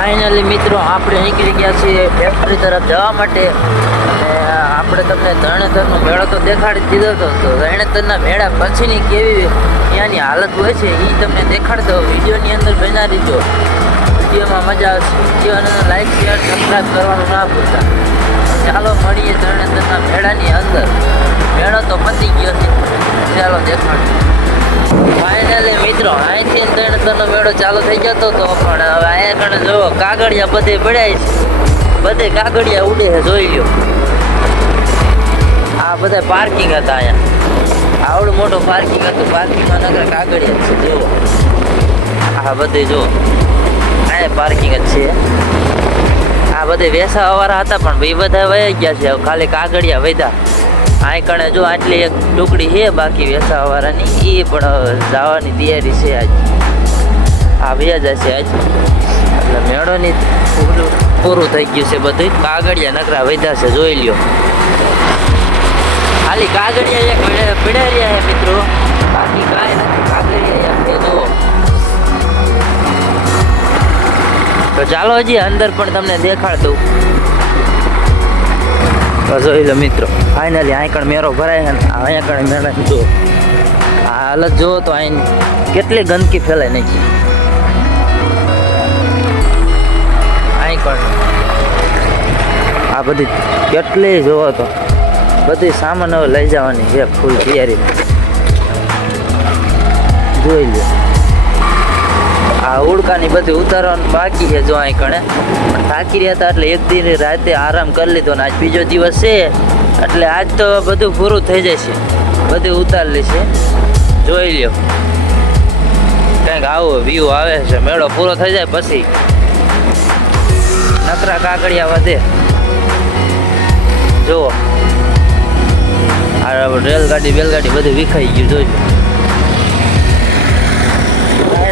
Finally મિત્રો, આપણે નીકળી ગયા છીએ ફેક્ટરી તરફ જવા માટે. આપણે તમને ધરણેધરનો મેળો તો દેખાડી દીધો હતો. તો ધરણેધરના મેળા પછીની કેવી ત્યાંની હાલત હોય છે એ તમને દેખાડતો વિડીયોની અંદર બના દીધો વિડીયોમાં મજા આવશે. વિડીયોને લાઈક શેર સબસ્ક્રાઈબ કરવાનું ના ભૂલતા. ચાલો મળીએ ધરણેધરના મેળાની અંદર. મેળો તો પતી ગયો છે. ચાલો દેખાડો. ફાઇનલી મિત્રો, અહીંથી ધરણેધરનો મેળો ચાલુ થઈ જતો હતો પણ હવે અહીંયા કણે જુઓ કાગળિયા બધે પડ્યા છે. બધે કાગળિયા ઉડે છે, જોઈ લ્યો. આ બધા પાર્કિંગ હતા અહીંયા. આવડું મોટું પાર્કિંગ હતું પાર્કિંગમાં નગર કાગળિયા છે, જુઓ. આ બધે જુઓ. અહીંયા પાર્કિંગ જ છે. આ બધે વેસાવાળા હતા, પણ એ બધા વહી ગયા છે ખાલી કાગળિયા વધ્યા આ કણે જો આટલી એક ટુકડી છે બાકી વેસાવાળાની એ પણ જવાની તૈયારી છે આજ. આ બે જશે આજ. એટલે મેળોની પૂરું થઈ ગયું છે બધું. કાગળિયા નકરા વધ્યા છે, જોઈ લ્યો. ખાલી કાગળિયા એક પીડે- પીડાઈ રહ્યા છે મિત્રો. બાકી કાંઈ નથી, કાગળિયા તો ચાલો હજી અંદર પણ તમને દેખાડ દઉં. જોઈ લો મિત્રો. ફાઇનલી અહીં કણ મેરો ભરાય અને અહીંયા કણ મેળા જો આ હાલત જુઓ તો અહીં કેટલી ગંદકી ફેલાય નાખી. અહીં કણ આ બધી કેટલી જોવો તો બધી સામાન લઈ જવાની છે ફૂલ તૈયારી જોઈ લો. આ ઉડકાની બધી ઉતારવાનું બાકી છે જો અહીં કણે પણ થાકી રહ્યા હતા એટલે એક દિન રાતે આરામ કરી લીધો ને આજ બીજો દિવસ છે. એટલે આજ તો બધું પૂરું થઈ જશે બધું ઉતારી છે. જોઈ લ્યો. કંઈક આવો વ્યૂ આવે છે. મેળો પૂરો થઈ જાય પછી. નકરા કાકડિયા વધે. જુઓ. આ રેલગાડી, બેલગાડી બધું વિખાઈ ગયું, જોઈ